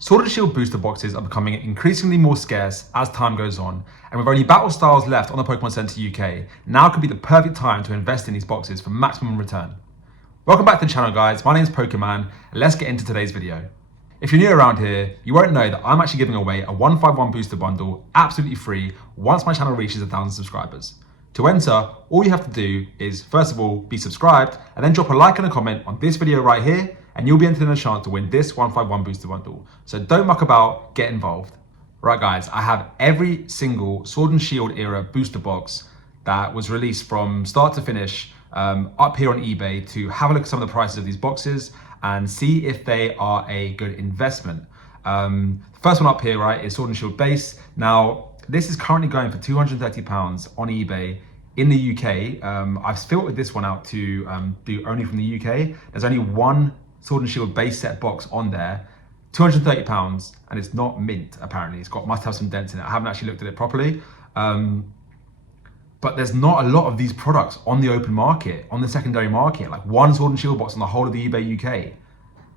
Sword and Shield booster boxes are becoming increasingly more scarce as time goes on, and with only battle styles left on the Pokémon Center UK, now could be the perfect time to invest in these boxes for maximum return. Welcome back to the channel, guys. My name is Pokémon, and let's get into today's video. If you're new around here, you won't know that I'm actually giving away a 151 booster bundle absolutely free once my channel reaches 1,000 subscribers. To enter, all you have to do is, first of all, be subscribed, and then drop a like and a comment on this video right here, and you'll be entered in a chance to win this 151 booster bundle. So don't muck about, get involved. Right guys, I have every single Sword and Shield era booster box that was released from start to finish up here on eBay to have a look at some of the prices of these boxes and see if they are a good investment. The first one up here, right, is Sword and Shield base. Now, this is currently going for £230 on eBay in the UK. I've filtered this one out to do only from the UK. There's only one Sword and Shield base set box on there, £230, and it's not mint, apparently. It's must have some dents in it. I haven't actually looked at it properly. But there's not a lot of these products on the open market, on the secondary market, like one Sword and Shield box on the whole of the eBay UK.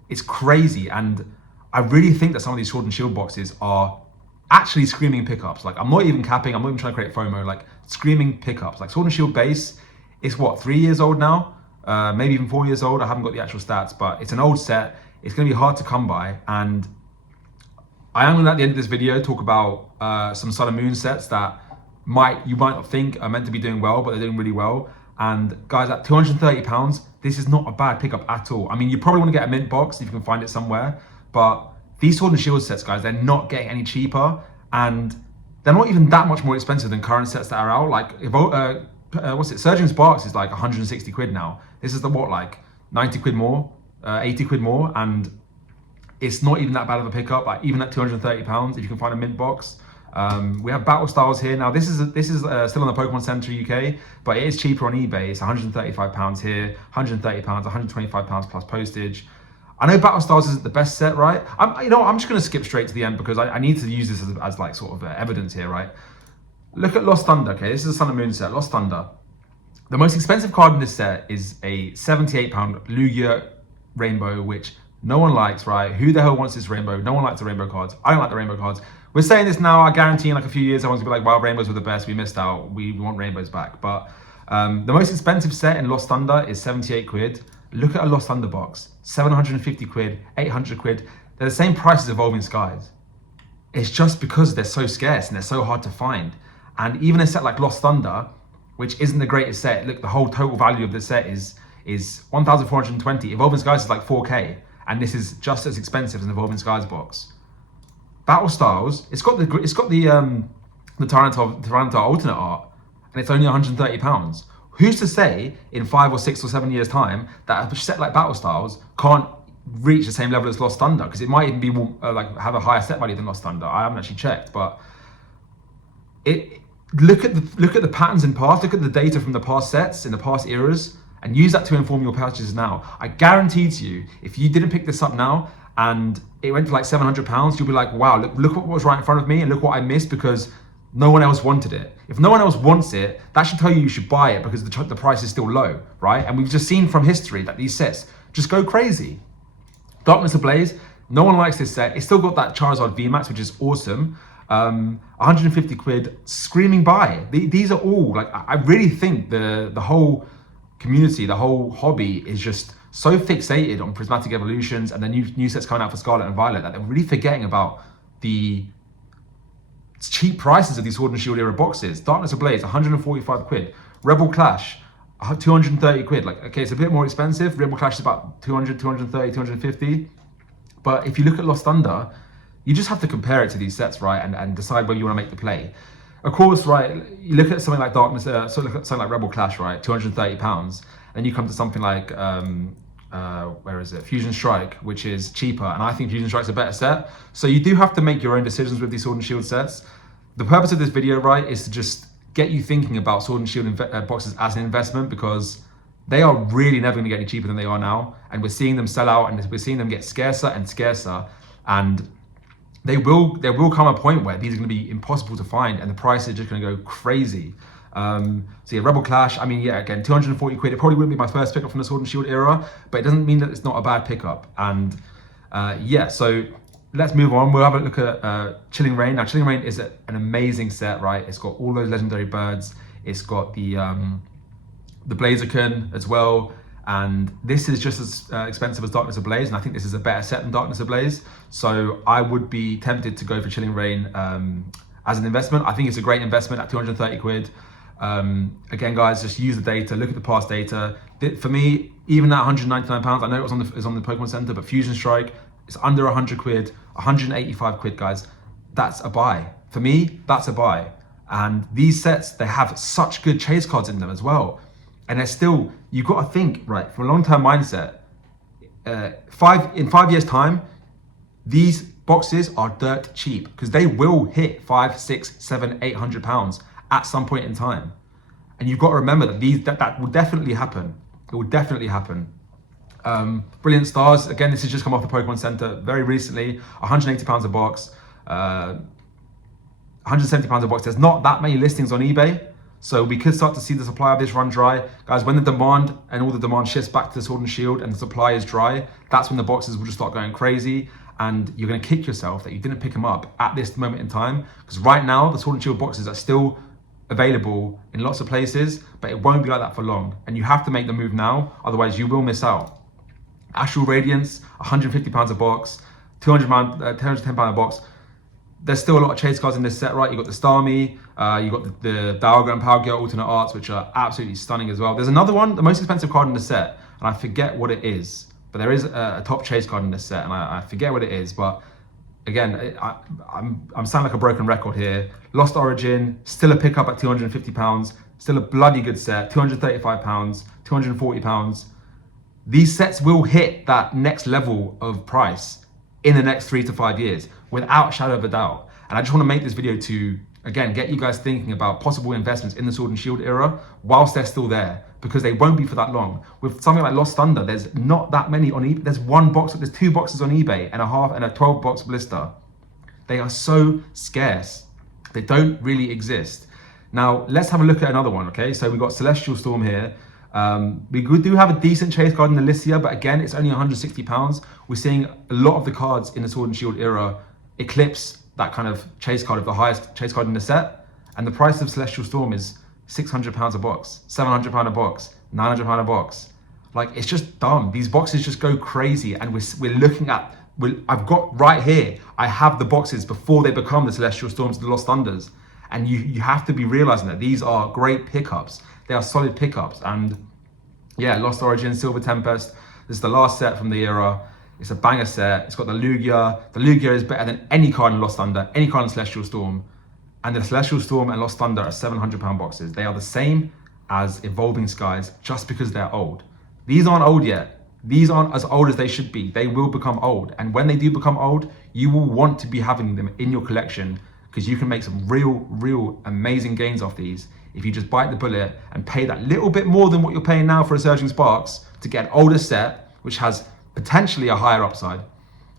It's crazy, and I really think that some of these Sword and Shield boxes are actually screaming pickups. Like, I'm not even capping, I'm not even trying to create FOMO, like screaming pickups. Like Sword and Shield base, it's what, 3 years old now? Maybe even 4 years old. I haven't got the actual stats, but it's an old set. It's going to be hard to come by, and I am going to, at the end of this video, talk about some Sun and Moon sets that you might not think are meant to be doing well, but they're doing really well. And guys, at £230, this is not a bad pickup at all. I mean, you probably want to get a mint box if you can find it somewhere, but these Sword and Shield sets, guys, they're not getting any cheaper, and they're not even that much more expensive than current sets that are out. Like, Surging Sparks is like 160 quid now. This is like 90 quid more, 80 quid more, and it's not even that bad of a pickup. Like, even at £230, if you can find a mint box. We have battle styles here. Now this is still on the Pokemon Center UK, but it is cheaper on eBay. It's £135 here, £130, £125 plus postage. I know battle styles isn't the best set, right? I'm just going to skip straight to the end because I need to use this as like sort of evidence here, right? Look at Lost Thunder. Okay, this is a Sun and Moon set. Lost Thunder. The most expensive card in this set is a £78 Lugia Rainbow, which no one likes, right? Who the hell wants this rainbow? No one likes the rainbow cards. I don't like the rainbow cards. We're saying this now. I guarantee in like a few years, everyone's gonna be like, wow, rainbows were the best. We missed out. We want rainbows back. But the most expensive set in Lost Thunder is 78 quid. Look at a Lost Thunder box. 750 quid, 800 quid. They're the same price as Evolving Skies. It's just because they're so scarce and they're so hard to find. And even a set like Lost Thunder, which isn't the greatest set, look, the whole total value of the set is 1,420. Evolving Skies is like 4K. And this is just as expensive as an Evolving Skies box. Battle Styles, it's got the Tyranitar alternate art, and it's only £130. Who's to say in 5 or 6 or 7 years time that a set like Battle Styles can't reach the same level as Lost Thunder? Because it might even be have a higher set value than Lost Thunder. I haven't actually checked, but look at the patterns in past. Look at the data from the past sets in the past eras, and use that to inform your purchases now. I guarantee to you, if you didn't pick this up now and it went for like £700, you'll be like, wow, look what was right in front of me and look what I missed because no one else wanted it. If no one else wants it, that should tell you should buy it because the price is still low, right? And we've just seen from history that these sets just go crazy. Darkness Ablaze, no one likes this set. It's still got that Charizard VMAX, which is awesome. 150 quid, screaming buy. These are all, like, I really think the whole community, the whole hobby is just so fixated on prismatic evolutions and the new sets coming out for Scarlet and Violet that they're really forgetting about the cheap prices of these Sword and Shield era boxes. Darkness Ablaze, 145 quid. Rebel Clash, 230 quid. Like, okay, it's a bit more expensive. Rebel Clash is about 200, 230, 250. But if you look at Lost Thunder, you just have to compare it to these sets, right? And decide whether you want to make the play. Of course, right, you look at something like Darkness, look at something like Rebel Clash, right? £230. Then you come to something like, where is it? Fusion Strike, which is cheaper. And I think Fusion Strike's a better set. So you do have to make your own decisions with these Sword and Shield sets. The purpose of this video, right, is to just get you thinking about Sword and Shield boxes as an investment, because they are really never going to get any cheaper than they are now. And we're seeing them sell out, and we're seeing them get scarcer and scarcer. And there will come a point where these are going to be impossible to find and the price is just going to go crazy. So yeah, Rebel Clash, I mean, yeah, again, 240 quid. It probably wouldn't be my first pickup from the Sword and Shield era, but it doesn't mean that it's not a bad pickup. And yeah, so let's move on. We'll have a look at Chilling Reign. Now, Chilling Reign is an amazing set, right? It's got all those legendary birds. It's got the Blaziken as well. And this is just as expensive as Darkness Ablaze, and I think this is a better set than Darkness Ablaze. So I would be tempted to go for Chilling Reign as an investment. I think it's a great investment at 230 quid. Again, guys, just use the data, look at the past data. For me, even at 199 pounds, I know it was on the Pokemon Center, but Fusion Strike, it's under 100 quid, 185 quid, guys. That's a buy. For me, that's a buy. And these sets, they have such good chase cards in them as well. And they're still, you've got to think, right, from a long-term mindset, in 5 years' time, these boxes are dirt cheap because they will hit 500, 600, 700, 800 pounds at some point in time. And you've got to remember that that will definitely happen. It will definitely happen. Brilliant Stars, again, this has just come off the Pokemon Center very recently, 180 pounds a box, 170 pounds a box. There's not that many listings on eBay. So we could start to see the supply of this run dry. Guys, when the demand and all the demand shifts back to the Sword and Shield and the supply is dry, that's when the boxes will just start going crazy. And you're going to kick yourself that you didn't pick them up at this moment in time. Because right now, the Sword and Shield boxes are still available in lots of places, but it won't be like that for long. And you have to make the move now, otherwise you will miss out. Astral Radiance, 150 pounds a box, 210 pound a box. There's still a lot of chase cards in this set, right? You got the Starmie, you got the Dialga and Power Girl alternate arts, which are absolutely stunning as well. There's another one, the most expensive card in the set, and I forget what it is, but there is a top chase card in this set, and I forget what it is, but again, I'm sounding like a broken record here. Lost Origin, still a pickup at 250 pounds, still a bloody good set, 235 pounds, 240 pounds. These sets will hit that next level of price in the next 3 to 5 years, without a shadow of a doubt. And I just want to make this video to, again, get you guys thinking about possible investments in the Sword and Shield era whilst they're still there, because they won't be for that long. With something like Lost Thunder, there's not that many on eBay. There's there's 2 boxes on eBay and a 12 box blister. They are so scarce. They don't really exist. Now, let's have a look at another one, okay? So we've got Celestial Storm here. We do have a decent chase card in the list here, but again, it's only 160 pounds. We're seeing a lot of the cards in the Sword and Shield era eclipse that kind of chase card of the highest chase card in the set. And the price of Celestial Storm is 600 pounds a box, 700 pound a box, 900 pound a box. Like, it's just dumb. These boxes just go crazy. And we're looking at, I've got right here, I have the boxes before they become the Celestial Storms, the Lost Thunders. And you have to be realizing that these are great pickups. They are solid pickups. And yeah, Lost Origin, Silver Tempest, this is the last set from the era. It's a banger set. It's got the Lugia. The Lugia is better than any card in Lost Thunder, any card in Celestial Storm. And the Celestial Storm and Lost Thunder are 700 pound boxes. They are the same as Evolving Skies just because they're old. These aren't old yet. These aren't as old as they should be. They will become old. And when they do become old, you will want to be having them in your collection because you can make some real amazing gains off these if you just bite the bullet and pay that little bit more than what you're paying now for a Surging Sparks to get an older set, which has potentially a higher upside.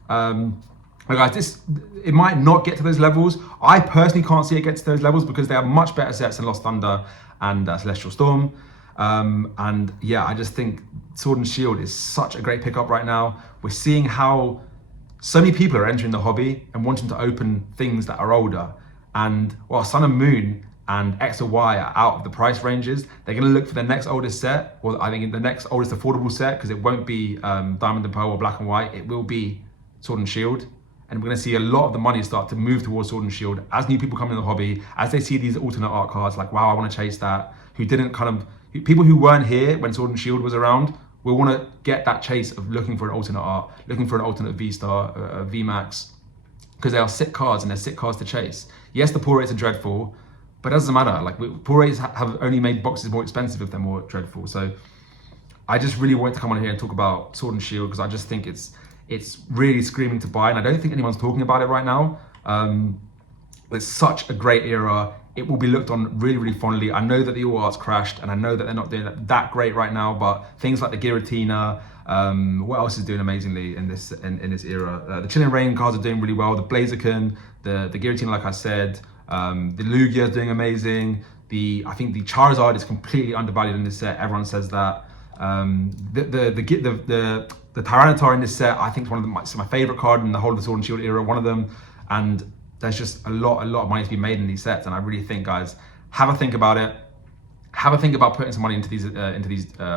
Guys, it might not get to those levels. I personally can't see it get to those levels because they are much better sets than Lost Thunder and Celestial Storm. And yeah, I just think Sword and Shield is such a great pickup right now. We're seeing how so many people are entering the hobby and wanting to open things that are older. And while Sun and Moon and X or Y are out of the price ranges, they're going to look for the next oldest set, or I think the next oldest affordable set, because it won't be Diamond and Pearl or Black and White. It will be Sword and Shield. And we're going to see a lot of the money start to move towards Sword and Shield as new people come in the hobby, as they see these alternate art cards, like, wow, I want to chase that, people who weren't here when Sword and Shield was around will want to get that chase of looking for an alternate art, looking for an alternate V-Star, V-Max, because they are sick cards and they're sick cards to chase. Yes, the pull rates are dreadful, but it doesn't matter. Like, pull rates have only made boxes more expensive if they're more dreadful. So I just really wanted to come on here and talk about Sword and Shield because I just think it's really screaming to buy, and I don't think anyone's talking about it right now. It's such a great era. It will be looked on really fondly. I know that the All Arts crashed, and I know that they're not doing that great right now, but things like the Giratina, what else is doing amazingly in this era? The Chilling Reign cards are doing really well. The Blaziken, the Giratina, like I said, the Lugia is doing amazing. I think the Charizard is completely undervalued in this set. Everyone says that. The Tyranitar in this set, I think, is one of my favorite card in the whole of the Sword and Shield era. One of them, and there's just a lot of money to be made in these sets. And I really think, guys, have a think about it. Have a think about putting some money into these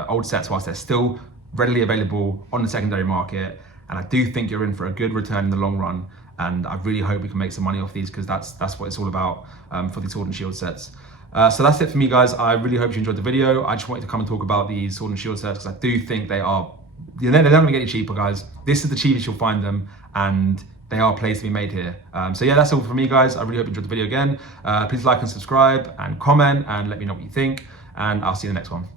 old sets whilst they're still readily available on the secondary market. And I do think you're in for a good return in the long run. And I really hope we can make some money off these, because that's what it's all about for these Sword and Shield sets. So that's it for me, guys. I really hope you enjoyed the video. I just wanted to come and talk about these Sword and Shield sets, because I do think they're not going to get any cheaper, guys. This is the cheapest you'll find them, and they are plays to be made here. So yeah, that's all for me, guys. I really hope you enjoyed the video again. Please like and subscribe and comment and let me know what you think, and I'll see you in the next one.